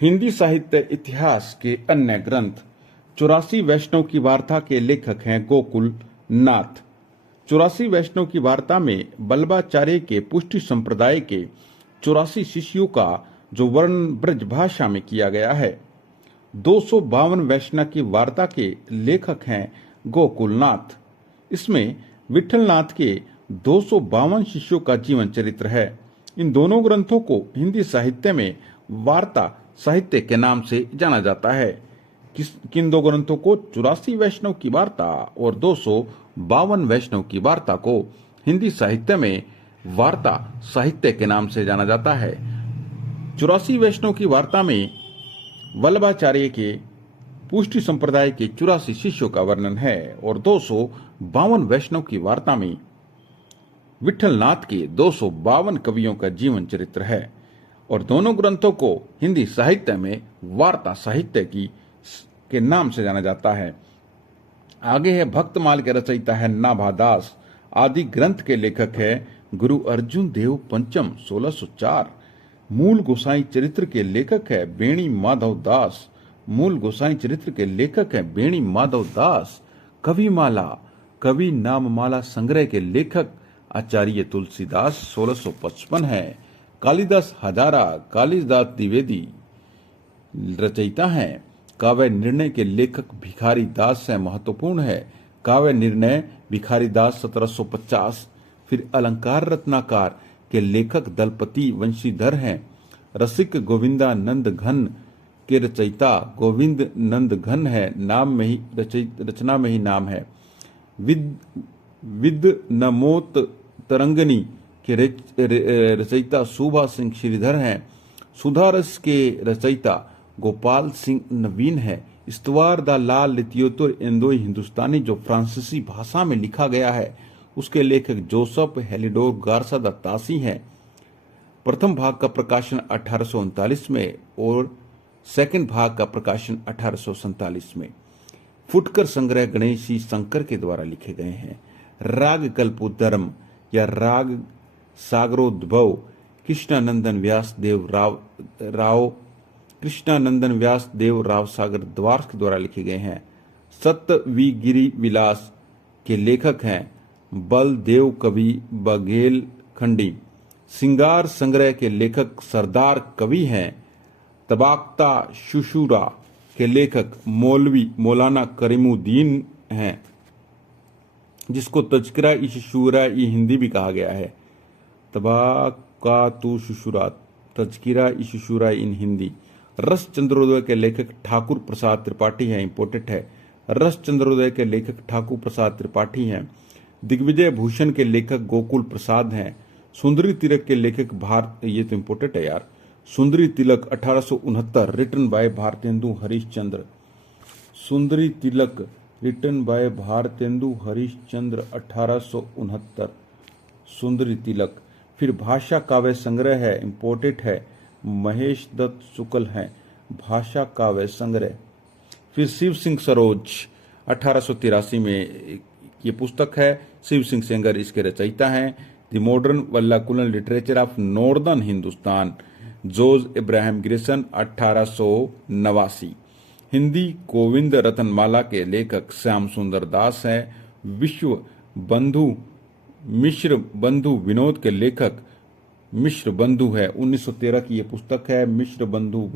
हिंदी साहित्य इतिहास के अन्य ग्रंथ 84 वैष्णव की वार्ता के लेखक हैं गोकुल नाथ। 84 वैष्णव की वार्ता में बल्लभाचार्य के पुष्टि संप्रदाय के 84 शिष्यों का जो वर्णन ब्रज भाषा में किया गया है। 252 वैष्णव की वार्ता के लेखक हैं गोकुलनाथ। इसमें विठलनाथ के 252 शिष्यों का जीवन चरित्र है। इन दोनों ग्रंथों को हिंदी साहित्य में वार्ता साहित्य के नाम से जाना जाता है। किन दो ग्रंथों को? 84 वैष्णव की वार्ता और 252 वैष्णव की वार्ता को हिंदी साहित्य में वार्ता साहित्य के नाम से जाना जाता है। 84 वैष्णव की वार्ता में वल्लभाचार्य के पुष्टि संप्रदाय के 84 शिष्यों का वर्णन है और 252 वैष्णव की वार्ता में विठलनाथ के 252 कवियों का जीवन चरित्र है। और दोनों ग्रंथों को हिंदी साहित्य में वार्ता साहित्य के नाम से जाना जाता है। आगे है भक्तमाल के रचयिता है नाभादास। आदि ग्रंथ के लेखक है गुरु अर्जुन देव पंचम 1604। मूल गोसाई चरित्र के लेखक है बेणी माधव दास। मूल गोसाई चरित्र के लेखक है बेणी माधव दास। कविमाला कवि नाममाला संग्रह के लेखक आचार्य तुलसीदास 1655 है। कालिदास हजारा कालिदास द्विवेदी रचयिता हैं। काव्य निर्णय के लेखक भिखारी दास से महत्वपूर्ण है। काव्य निर्णय भिखारी दास 1750। फिर अलंकार रत्नाकार के लेखक दलपति वंशीधर हैं। रसिक गोविंदानंद घन के रचयिता गोविंद नंद घन है। नाम में ही रचना में ही नाम है। विद नमोत तरंगनी के रचयिता सुभा सिंह श्रीधर हैं। सुधारस के रचयिता गोपाल सिंह नवीन है। इस्तवार द ला लितियोतुर इंदोई हिंदुस्तानी जो फ्रांसीसी भाषा में लिखा गया है उसके लेखक जोसेफ हेलिडोर गार्सा द तासी हैं। प्रथम भाग का प्रकाशन 1839 में और सेकंड भाग का प्रकाशन 1847 में। फुटकर संग्रह गणेशी शंकर के द्वारा लिखे गए हैं। राग कल्पोद्धरम या राग सागरोद्भव कृष्णानंदन व्यास देव राव सागर द्वार के द्वारा लिखे गए हैं। सप्तविगिरी विलास के लेखक हैं बलदेव कवि बघेल खंडी। सिंगार संग्रह के लेखक सरदार कवि हैं। तबाक्ता शुशुरा के लेखक मौलवी मौलाना करीमुद्दीन हैं, जिसको तज़किरा ई शुशुरा ई हिंदी भी कहा गया है। तबाकातु शुशुरा तज़किरा ई शुशुरा इन हिंदी। रस चंद्रोदय के लेखक ठाकुर प्रसाद त्रिपाठी हैं। इंपोर्टेंट है। रस चंद्रोदय के लेखक ठाकुर प्रसाद त्रिपाठी हैं। दिग्विजय भूषण के लेखक गोकुल प्रसाद हैं। सुंदरी तिलक के लेखक ये तो इंपोर्टेंट है यार। सुंदरी तिलक 1869 written by Bharatendu Harishchandra. Sundari Tilak written by Bharatendu Harishchandra 1869। सुंदरी तिलक। फिर भाषा काव्य संग्रह है। इंपोर्टेंट है। महेश दत्त शुक्ल हैं। भाषा काव्य संग्रह। फिर शिव सिंह सरोज 1883 में ये पुस्तक है। शिव सिंह सेंगर इसके रचयिता हैं। The modern vernacular literature of northern Hindustan George Ibrahim Grayson 1889। Hindi Govind Ratanmala के लेखक श्याम सुंदर दास हैं। विश्व बंधु मिश्र बंधु विनोद के लेखक मिश्र बंधु है। 1913 की ये पुस्तक है। मिश्र बंधु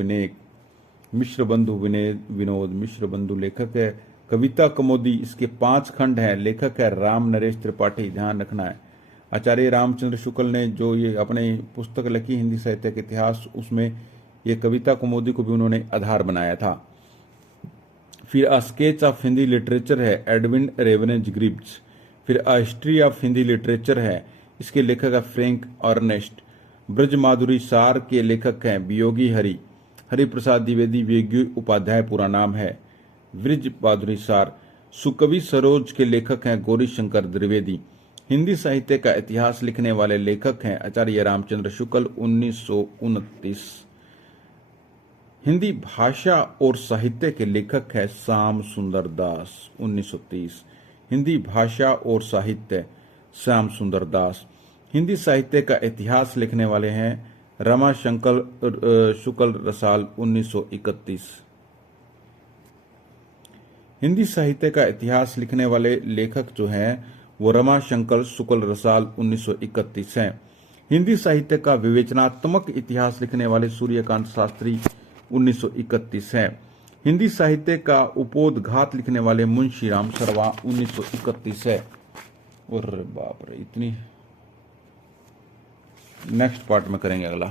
विनोद मिश्र बंधु लेखक है। कविता कमोदी इसके 5 खंड हैं। लेखक है राम नरेश त्रिपाठी। ध्यान रखना है। आचार्य रामचंद्र शुक्ल ने जो ये अपने पुस्तक लिखी हिंदी साहित्य के इतिहास, उसमें ये कविता कमोदी को भी उन्होंने आधार बनाया था। फिर a sketch of Hindi literature है एडविन रेवनेज ग्रिब्स। फिर a history of Hindi literature है, इसके लेखक है फ्रैंक अर्नेस्ट। ब्रज माधुरी सार के लेखक हैं वियोगी हरिप्रसाद द्विवेदी वियोगी उपाध्याय पूरा नाम है। ब्रज माधुरी सार। सुकवि सरोज के लेखक हैं गौरी शंकर द्विवेदी। हिंदी साहित्य का इतिहास लिखने वाले लेखक हैं आचार्य रामचंद्र शुक्ल 1929। हिंदी भाषा और साहित्य के लेखक है श्याम सुंदर दास 1930। हिंदी भाषा और साहित्य श्याम सुंदर दास। हिंदी साहित्य का इतिहास लिखने वाले हैं रमाशंकर शुक्ल रसाल 1931। हिंदी साहित्य का इतिहास लिखने वाले लेखक जो हैं वो रमाशंकर शुक्ल रसाल 1931 हैं। हिंदी साहित्य का विवेचनात्मक इतिहास लिखने वाले सूर्यकांत शास्त्री 1931 हैं। हिंदी साहित्य का उपोद्घात लिखने वाले मुंशी राम शर्मा 1931 है। और बाप रे, इतनी नेक्स्ट पार्ट में करेंगे अगला।